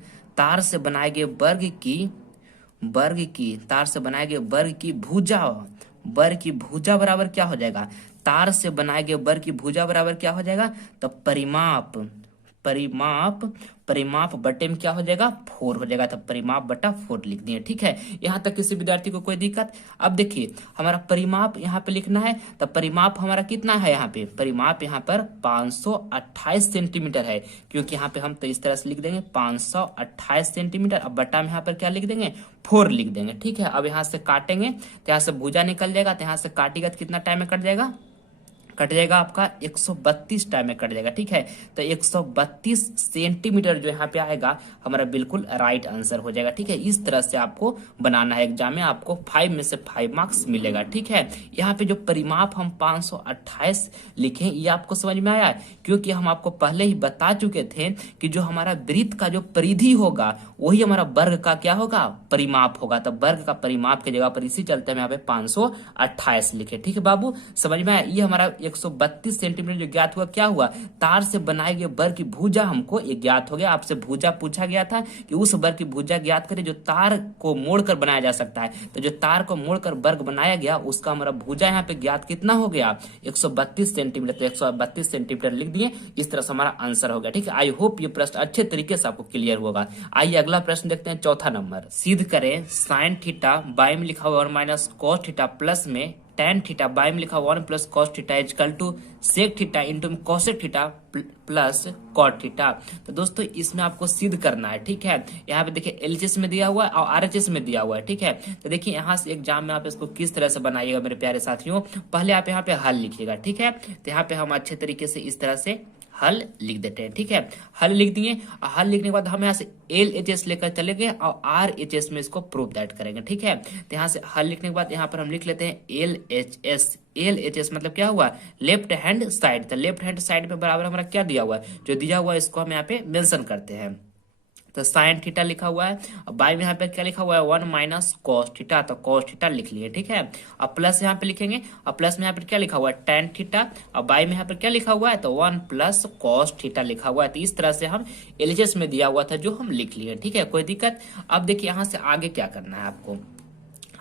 की भुजा बराबर क्या हो जाएगा, तार से बनाए गए वर्ग की भुजा बराबर क्या हो जाएगा, तो परिमाप बटे में क्या हो जाएगा, 4 हो जाएगा। तो परिमाप बटा 4 लिख दिए, ठीक है। यहाँ तक किसी विद्यार्थी को कोई दिक्कत। अब देखिए हमारा परिमाप यहाँ पे लिखना है, तो परिमाप हमारा कितना है, यहाँ पे परिमाप यहाँ पर 528 सेंटीमीटर है, क्योंकि यहाँ पे हम तो इस तरह से लिख देंगे 528 सेंटीमीटर। अब बटा में यहाँ पर क्या लिख देंगे, 4 लिख देंगे, ठीक है। अब यहाँ से काटेंगे तो यहाँ से भुजा निकल जाएगा, तो यहाँ से काटेगा तो कितना टाइम में कट जाएगा आपका 132 टाइम में कट जाएगा, ठीक है। तो 132 सेंटीमीटर जो यहाँ पे आएगा हमारा बिल्कुल राइट आंसर हो जाएगा, ठीक है। इस तरह से आपको बनाना है, एग्जाम में आपको 5 में से 5 मार्क्स मिलेगा, ठीक है। यहाँ पे जो परिमाप हम 528 लिखे ये आपको समझ में आया, क्योंकि हम आपको पहले ही बता चुके थे कि जो हमारा वृत्त का जो परिधि होगा वही हमारा वर्ग का क्या होगा, परिमाप होगा। तो वर्ग का परिमाप की जगह पर इसी चलते हम यहाँ पे 528 लिखे, ठीक है बाबू, समझ में आया। ये हमारा 132 सेंटीमीटर जो ज्ञात हुआ, क्या हुआ, तार से बनाए गए वर्ग की भुजा हमको ये ज्ञात हो गया। आपसे भुजा पूछा गया था कि उस वर्ग की भुजा ज्ञात करें जो तार को मोड़कर बनाया जा सकता है। तो जो तार को मोड़कर वर्ग बनाया गया उसका हमारा भुजा यहाँ पे ज्ञात कितना हो गया, 132 सेंटीमीटर। तो 132 सेंटीमीटर लिख दिए, इस तरह से हमारा आंसर हो गया, ठीक है। आई होप ये प्रश्न अच्छे तरीके से आपको क्लियर होगा। आइए अगला प्रश्न देखते हैं, चौथा नंबर। सिद्ध करें साइन थीटा बाई में लिखा हुआ 1 माइनस कॉस थीटा प्लस में tan थीटा बाई में लिखा 1 plus cos theta equal to sec theta into cosec theta plus cot theta. तो दोस्तों इसमें आपको सिद्ध करना है, ठीक है। यहाँ पे देखिए एलएचएस में दिया हुआ है और आरएचएस में दिया हुआ है, ठीक है। तो देखिए यहाँ से एग्जाम में आप इसको किस तरह से बनाइएगा मेरे प्यारे साथियों, पहले आप यहाँ पे हल लिखिएगा, ठीक है। तो यहाँ पे हम अच्छे तरीके से इस तरह से हल लिख देते हैं, ठीक है। हल लिख दिए, हल लिखने के बाद हम यहाँ से LHS लेकर चले गए और RHS में इसको प्रूफ दैट करेंगे, ठीक है। तो यहाँ से हल लिखने के बाद यहाँ पर हम लिख लेते हैं LHS एल एच एस मतलब क्या हुआ, लेफ्ट हैंड साइड। तो लेफ्ट हैंड साइड में बराबर हमारा क्या दिया हुआ है, जो दिया हुआ है इसको हम यहाँ पे मेंशन करते हैं। तो साइन थीटा लिखा हुआ है, अब बाई में यहाँ पे क्या लिखा हुआ है, 1 माइनस कॉस थीटा, तो कॉस थीटा लिख लिए, ठीक है। अब प्लस यहाँ पे लिखेंगे, अब प्लस में यहाँ पे क्या लिखा हुआ है, टेन थीटा। अब बाई में यहाँ पे क्या लिखा हुआ है, तो 1 प्लस कॉस थीटा लिखा हुआ है। तो इस तरह से हम एलएचएस में दिया हुआ था जो हम लिख लिए, ठीक है, कोई दिक्कत। अब देखिए यहाँ से आगे क्या करना है आपको,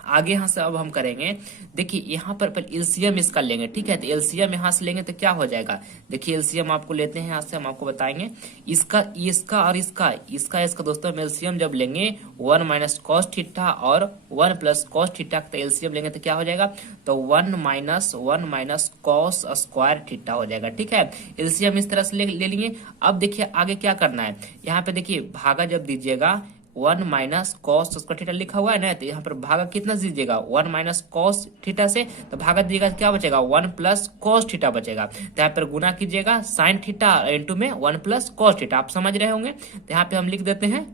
आगे यहाँ से अब हम करेंगे, देखिए यहाँ पर एलसीएम इसका लेंगे, ठीक है। तो एलसीएम यहाँ से लेंगे तो क्या हो जाएगा, देखिए एलसीएम आपको लेते हैं यहाँ से, हम आपको बताएंगे इसका, इसका और इसका दोस्तों हम एलसीएम जब लेंगे 1 माइनस कॉस थीटा और 1 प्लस कॉस थीटा का एलसीएम लेंगे तो क्या हो जाएगा, तो 1 माइनस कॉस स्क्वायर थीटा हो जाएगा, ठीक है। एलसीएम इस तरह से ले लिए। अब देखिए आगे क्या करना है, यहाँ पे देखिए भागा जब दीजिएगा 1 माइनस कॉस स्क्वायर थीटा लिखा हुआ है ना, तो यहाँ पर भागा कितना दीजिएगा, 1 माइनस कॉस थीटा से, तो भागा दीजिएगा क्या बचेगा, 1 प्लस कॉस थीटा बचेगा। तो यहाँ पर गुना कीजिएगा साइन थीटा इंटू में 1 प्लस कॉस थीटा, आप समझ रहे होंगे। तो यहाँ पे हम लिख देते हैं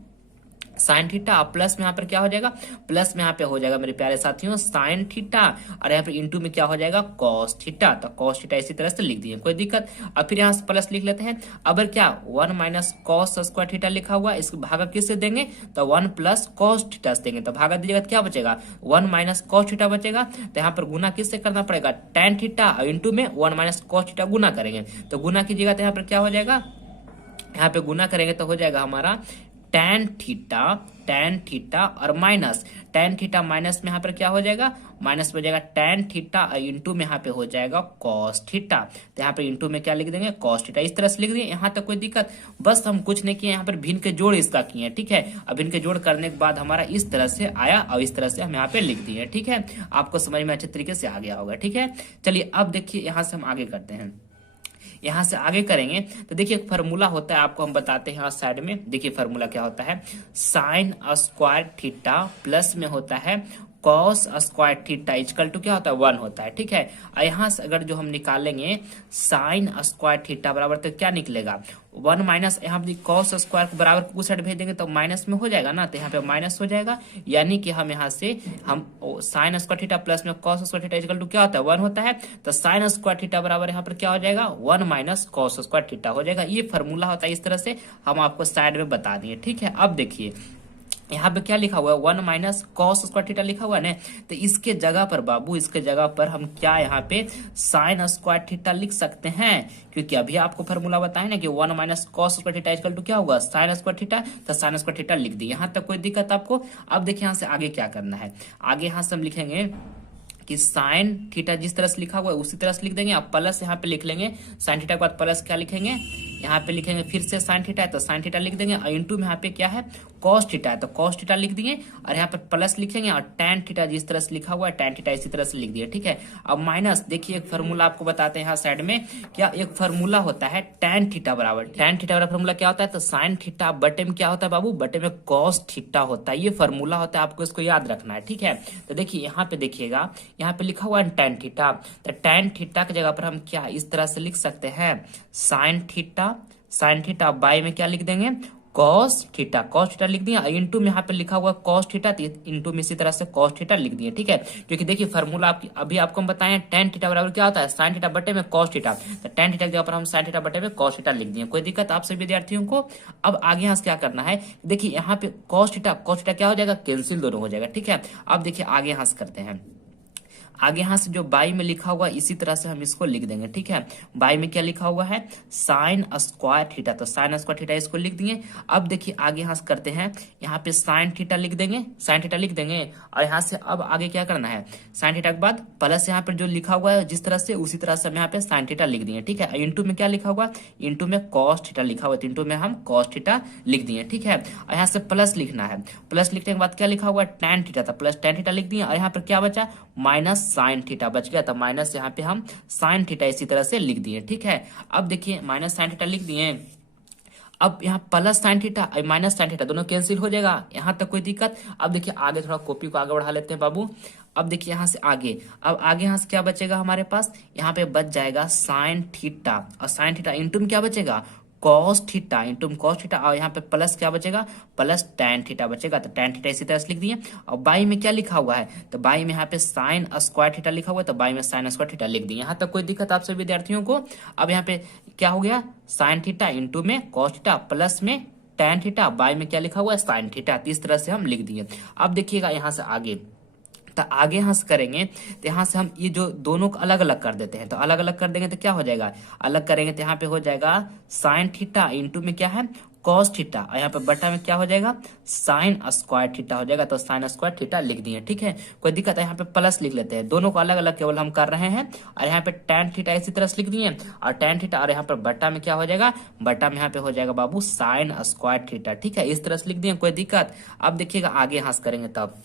साइन थीटा, प्लस में यहाँ पर क्या हो जाएगा, प्लस में यहाँ पे हो जाएगा मेरे प्यारे साथियों साइन थीटा, और यहाँ पर इंटू में क्या हो जाएगा, कॉस थीटा। तो कॉस थीटा इसी तरह से लिख दिए, कोई दिक्कत। अब फिर यहाँ से प्लस लिख लेते हैं। अब क्या 1 माइनस कॉस स्क्वायर थीटा लिखा हुआ है, इसको भागा किससे देंगे, तो 1 प्लस कॉस थीटा से देंगे। तो भागा दीजिएगा तो क्या बचेगा, 1 माइनस कॉस थीटा बचेगा। तो यहाँ पर गुना किससे करना पड़ेगा, टेन थीटा और इंटू में 1 माइनस कॉस थीटा गुना करेंगे। तो गुना कीजिएगा तो यहाँ पर क्या हो जाएगा, यहाँ पे गुना करेंगे तो हो जाएगा हमारा टेन थीटा और माइनस टेन थीटा, माइनस में यहाँ पर क्या हो जाएगा, माइनस में हो जाएगा टेन थीटा और इंटू में यहाँ पे हो जाएगा कॉस थीटा। तो यहाँ पे इंटू में क्या लिख देंगे, कॉस थीटा, इस तरह से लिख दिए। यहाँ तक कोई दिक्कत, बस हम कुछ नहीं किए, यहाँ पर भिन्न के जोड़ इसका किए, ठीक है। अब भिन्न के जोड़ करने के बाद हमारा इस तरह से आया और इस तरह से हम यहाँ पे लिख दिए, ठीक है। आपको समझ में अच्छे तरीके से आ गया होगा, ठीक है। चलिए अब देखिए यहाँ से हम आगे करते हैं, यहां से आगे करेंगे तो देखिए एक फार्मूला होता है, आपको हम बताते हैं साइड में। देखिए फार्मूला क्या होता है, साइन स्क्वायर थीटा प्लस में होता है cos square theta equal to क्या होता है, 1 होता है, ठीक है। और यहाँ से अगर जो हम निकालेंगे साइन स्क्वायर थीटा बराबर तो क्या निकलेगा, 1 माइनस, यहाँ पे कॉस स्क्वायर को बराबर को साइड भेज देंगे तो माइनस में हो जाएगा ना, तो यहाँ पे माइनस हो जाएगा। यानी कि हम यहाँ से हम साइन स्क्वायर थीटा प्लस में cos square theta equal to क्या होता है, 1 होता है। तो साइन स्क्वायर थीटा बराबर यहाँ पर क्या हो जाएगा, 1 माइनस कॉस स्क्वायर थीटा हो जाएगा। ये फार्मूला होता है, इस तरह से हम आपको साइड में बता दिए, ठीक है। अब देखिए यहाँ पे क्या लिखा हुआ है, 1 माइनस कॉस स्क्वायर थीटा लिखा हुआ है ना, तो इसके जगह पर बाबू, इसके जगह पर हम क्या यहाँ पे साइन स्क्वायर थीटा लिख सकते हैं, क्योंकि अभी आपको फार्मूला बताया ना कि 1 minus cos square theta equal to क्या होगा, साइन स्क्वायर थीटा। तो साइन स्क्वायर थीटा लिख दी, यहाँ तक कोई दिक्कत आपको। अब देखिए यहाँ से आगे क्या करना है, आगे यहाँ से हम लिखेंगे कि साइन थीटा जिस तरह से लिखा हुआ है उसी तरह से लिख देंगे। अब प्लस यहाँ पे लिख लेंगे, साइन थीटा के बाद प्लस क्या लिखेंगे, यहाँ पे लिखेंगे फिर से साइन थीटा है तो साइन थीटा लिख देंगे, और इंटू में यहाँ पे क्या है, कॉस थीटा है तो कॉस थीटा लिख दिए, और यहाँ पर प्लस लिखेंगे, और टेन थीटा जिस तरह से लिखा हुआ है टेन थीटा इसी तरह से लिख दिए, ठीक है। अब माइनस, देखिए एक फार्मूला आपको बताते हैं यहाँ साइड में, क्या एक फार्मूला होता है टेन थीटा बराबर, टेन थीटा बराबर फार्मूला क्या होता है, तो साइन थीटा बटे में क्या होता है बाबू, बटे में कॉस थीटा होता है। ये फार्मूला होता है, आपको इसको याद रखना है, ठीक है। तो देखिए यहाँ पे देखिएगा, यहाँ पे लिखा हुआ है टेन थीटा, तो टेन थीटा की जगह पर हम क्या इस तरह से लिख सकते हैं, sine theta, sine theta by में क्या लिख देंगे, कॉस थीटा, कॉस थीटा लिख दिया, इंटू में यहाँ पे लिखा हुआ कॉस थीटा, इंटू में इसी तरह से कॉस थीटा लिख दिए, ठीक है। क्योंकि देखिए फार्मूला आपकी अभी आपको हम बताएं, टेन थीटा बराबर क्या होता है, साइन थीटा बटे में कॉस थीटा। तो टेन थीटा की जगह पर हम साइन थीटा बटे में कॉस थीटा लिख दिए, कोई दिक्कत आप सभी विद्यार्थियों को। अब आगे यहाँ से क्या करना है, देखिए यहाँ पे कॉस थीटा क्या हो जाएगा, कैंसिल दोनों हो जाएगा, ठीक है। अब देखिए आगे यहाँ से करते हैं, आगे यहाँ से जो बाई में लिखा हुआ इसी तरह से हम इसको लिख देंगे, ठीक है। बाई में क्या लिखा हुआ है, साइन स्क्वायर थीटा, तो साइन स्क्वायर थीटा इसको लिख दिए। अब देखिए आगे यहाँ से करते हैं, यहाँ पे साइन थीटा लिख देंगे, साइन थीटा लिख देंगे, और यहाँ से अब आगे क्या करना है, साइन थीटा के बाद प्लस यहाँ पर जो लिखा हुआ है जिस तरह से उसी तरह से हम यहाँ पे साइन थीटा लिख दिए, ठीक है। इंटू में क्या लिखा हुआ, इंटू में कॉस थीटा लिखा हुआ, इंटू में हम कॉस थीटा लिख दिए, ठीक है। और यहाँ से प्लस लिखना है, प्लस लिखने के बाद क्या लिखा हुआ है, टेन थीटा, था प्लस टेन थीटा लिख दिए, और यहाँ पर क्या बचा, माइनस साइन थीटा बच गया, तो माइनस यहाँ पे हम साइन थीटा इसी तरह से लिख दिए, ठीक है। अब देखिए माइनस साइन थीटा लिख दिए, अब यहाँ plus sine theta minus sine theta दोनों कैंसिल हो जाएगा, यहाँ तक कोई दिक्कत। अब देखिए आगे थोड़ा कॉपी को आगे बढ़ा लेते हैं बाबू। अब देखिए यहाँ से आगे, अब आगे यहाँ से क्या बचेगा हमारे पास, यहाँ पे बच जाएगा साइन थीटा, और साइन थीटा इंटू में क्या बचेगा, कॉस थीटा इंटू में कॉस थीटा, और यहाँ पे प्लस क्या बचेगा, प्लस tan थीटा बचेगा। तो tan थीटा इसी तरह से लिख दिए। और बाई में क्या लिखा हुआ है, तो बाई में यहाँ पे साइन स्क्वायर थीटा लिखा हुआ है, तो बाई में साइन स्क्वायर थीटा लिख दिए। यहाँ तक कोई दिक्कत आप सभी विद्यार्थियों को? अब यहाँ पे क्या हो गया, साइन थीटा इंटू में कॉस थीटा प्लस में tan थीटा, बाई में क्या लिखा हुआ है, साइन थीटा। तो इस तरह से हम लिख दिए। अब देखिएगा यहाँ से आगे, तो आगे यहाँ से करेंगे तो यहाँ से हम ये जो दोनों को अलग अलग कर देते हैं। तो अलग अलग कर देंगे तो क्या हो जाएगा, अलग करेंगे तो यहाँ पे हो जाएगा साइन थीटा इंटू में क्या है, कॉस थीटा, और यहाँ पे बटा में क्या हो जाएगा, साइन स्क्वायर थीटा हो जाएगा। तो साइन स्क्वायर थीटा लिख दिए, ठीक है, कोई दिक्कत है? यहाँ पे प्लस लिख लेते हैं, दोनों को अलग अलग केवल हम कर रहे हैं। और यहाँ पे tan थीटा इसी तरह से लिख दिए, और tan थीटा, और यहाँ पर बटा में क्या हो जाएगा, बटा में यहाँ पे हो जाएगा बाबू साइन स्क्वायर थीटा, ठीक है, इस तरह से लिख दिए, कोई दिक्कत? अब देखिएगा आगे यहाँ से करेंगे तब।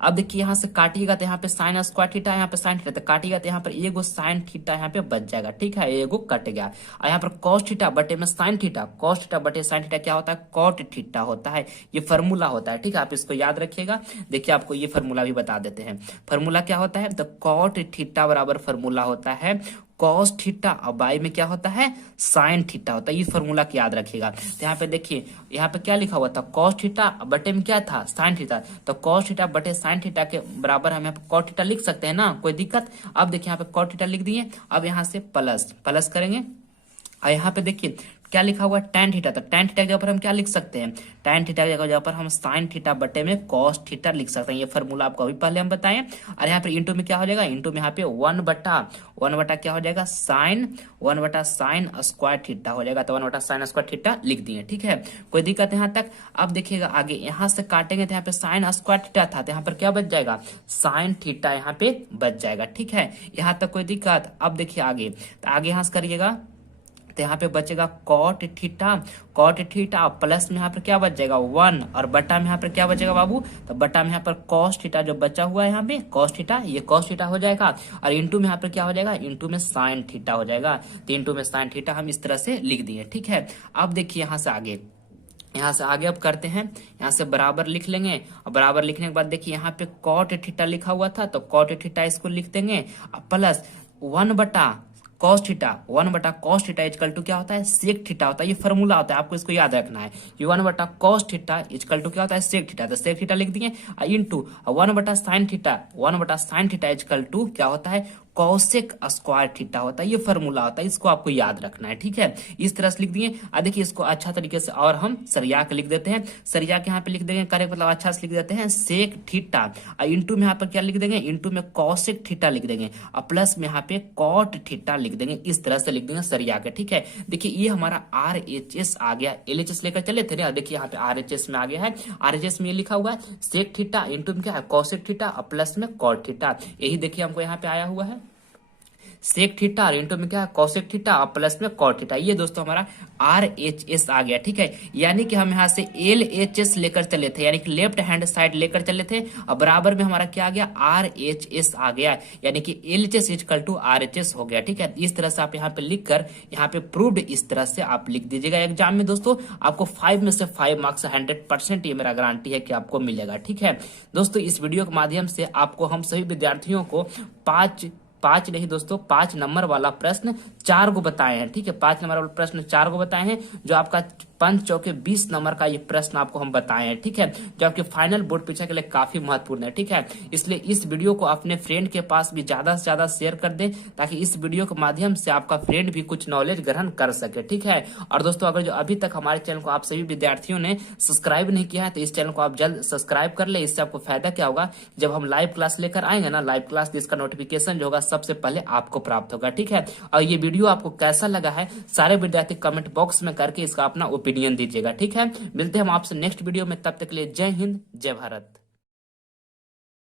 अब देखिए यहाँ से काटिएगा तो यहाँ पे साइन स्क्वायर थीटा, यहाँ पे साइन थीटा, तो काटिएगा तो यहाँ पर एगो साइन थीटा यहाँ पे बच जाएगा, ठीक है, एगो कट गया। और यहाँ पर कॉस थीटा बटे में साइन थीटा, कॉस थीटा बटे साइन थीटा क्या होता है, कॉट थीटा होता है। ये फार्मूला होता है, ठीक है, आप इसको याद रखिएगा। देखिए आपको ये फार्मूला भी बता देते हैं। फार्मूला क्या होता है, तो कॉट थीटा बराबर फार्मूला होता है कॉस थीटा, और बाई में क्या होता है, साइन थीटा होता है। ये फार्मूला की याद रखिएगा। तो यहाँ पे देखिए, यहाँ पे क्या लिखा हुआ था, कॉस थीटा बटे में क्या था, साइन थीटा। तो कॉस थीटा बटे साइन थीटा के बराबर हम यहाँ पे कॉट थीटा लिख सकते हैं ना, कोई दिक्कत? अब देखिए यहाँ पे कॉट थीटा लिख दिए। अब यहाँ से प्लस प्लस करेंगे, और यहाँ पे देखिए क्या लिखा हुआ है, tan थीटा। तो tan थीटा के जगह पर हम क्या लिख सकते हैं, tan थीटा की जगह पर हम साइन थीटा बटे में cos थीटा लिख सकते हैं। ये फार्मूला आपको अभी पहले हम बताएं। और यहाँ पर इंटू में क्या हो जाएगा, इंटू में यहाँ पे वन बटा क्या हो जाएगा, वन बटा साइन स्क्वायर थीटा हो जाएगा। तो वन बटा साइन स्क्वायर थीटा लिख दिए, ठीक है, कोई दिक्कत यहाँ तक? अब देखिएगा आगे, यहाँ से काटेंगे तो यहाँ पे साइन स्क्वायर थीटा था, तो यहाँ पर क्या बच जाएगा, साइन थीटा यहाँ पे बच जाएगा, ठीक है, यहाँ तक कोई दिक्कत? अब देखिए आगे, तो आगे यहाँ से करिएगा तो यहाँ पे बचेगा कॉट थीटा प्लस में यहाँ पर क्या बच जाएगा, वन, और बटा में यहाँ पर क्या बचेगा बाबू, तो बटा में यहाँ पर कॉस थीटा जो बचा हुआ है यहाँ पे कॉस थीटा, ये कॉस थीटा हो जाएगा। और इंटू में यहाँ पर क्या हो जाएगा, इंटू में साइन थीटा हो जाएगा। तो इंटू में साइन थीटा हम इस तरह से लिख दिए, ठीक है। अब देखिए यहाँ से आगे अब करते हैं, यहाँ से बराबर लिख लेंगे, और बराबर लिखने के बाद देखिए यहाँ पे कॉट थीटा लिखा हुआ था, तो कॉट थीटा इसको लिख देंगे, प्लस वन बटा कॉस थीटा इजकल टू क्या होता है, सेक थीटा होता है। ये फार्मूला होता है, आपको इसको याद रखना है। ये वन बटा कॉस थीटा इजकल टू क्या होता है, सेक थीटा। तो सेक थीटा लिख दिए, इंटू वन बटा साइन थीटा इजकल टू क्या होता है, कॉसेक स्क्वायर थीटा होता है। ये फार्मूला होता है, इसको आपको याद रखना है, ठीक है, इस तरह से लिख दिए। देखिए इसको अच्छा तरीके से और हम सरिया के लिख देते हैं, सरिया के यहाँ पे लिख देंगे, करेक्ट मतलब अच्छा से लिख देते हैं सेक थीटा, और इंटू में यहाँ पर क्या लिख देंगे, इंटू में कॉसेक थीटा लिख देंगे, और प्लस में यहाँ पे कॉट थीटा लिख देंगे, इस तरह से लिख देंगे सरिया के, ठीक है। देखिए ये हमारा RHS आ गया, LHS लेकर चले थे ना, देखिए यहाँ पे RHS में आ गया है। RHS में ये लिखा हुआ है सेक थीटा, इंटू में क्या है, कॉसेक थीटा, और प्लस में कॉट थीटा। यही देखिए हमको यहाँ पे आया हुआ है, सेक थीटा और इंटू में क्या है, कॉसेक थीटा, और प्लस में कॉट थीटा। ये दोस्तों हमारा RHS आ गया, ठीक है। यानी कि हम यहाँ से LHS लेकर चले थे, यानी कि लेफ्ट हैंड साइड लेकर चले थे, और बराबर में हमारा क्या आ गया, RHS आ गया, यानी कि LHS इक्वल टू RHS हो गया, ठीक है। इस तरह से आप यहाँ पे लिख कर यहाँ पे प्रूव्ड इस तरह से आप लिख दीजिएगा एग्जाम में। दोस्तों आपको 5 में से 5 मार्क्स 100% ये मेरा गारंटी है कि आपको मिलेगा, ठीक है। दोस्तों इस वीडियो के माध्यम से आपको हम सभी विद्यार्थियों को पांच नहीं दोस्तों 5 नंबर वाला प्रश्न 4 को बताए हैं, ठीक है, 5 नंबर वाला प्रश्न 4 को बताए हैं, जो आपका 5 चौके 20 नंबर का ये प्रश्न आपको हम बताए हैं, ठीक है, जो आपके फाइनल बोर्ड परीक्षा के लिए काफी महत्वपूर्ण है, ठीक है। इसलिए इस वीडियो को अपने फ्रेंड के पास भी ज्यादा से ज्यादा शेयर कर दें, ताकि इस वीडियो के माध्यम से आपका फ्रेंड भी कुछ नॉलेज ग्रहण कर सके, ठीक है। और दोस्तों अगर जो अभी तक हमारे चैनल को आप सभी विद्यार्थियों ने सब्सक्राइब नहीं किया है, तो इस चैनल को आप जल्द सब्सक्राइब कर ले। इससे आपको फायदा क्या होगा, जब हम लाइव क्लास लेकर आएंगे ना, लाइव क्लास, इसका नोटिफिकेशन जो होगा सबसे पहले आपको प्राप्त होगा, ठीक है। और ये वीडियो आपको कैसा लगा है, सारे विद्यार्थी कमेंट बॉक्स में करके इसका अपना ओपिनियन दीजिएगा, ठीक है। मिलते हैं हम आपसे नेक्स्ट वीडियो में, तब तक के लिए जय हिंद, जय भारत।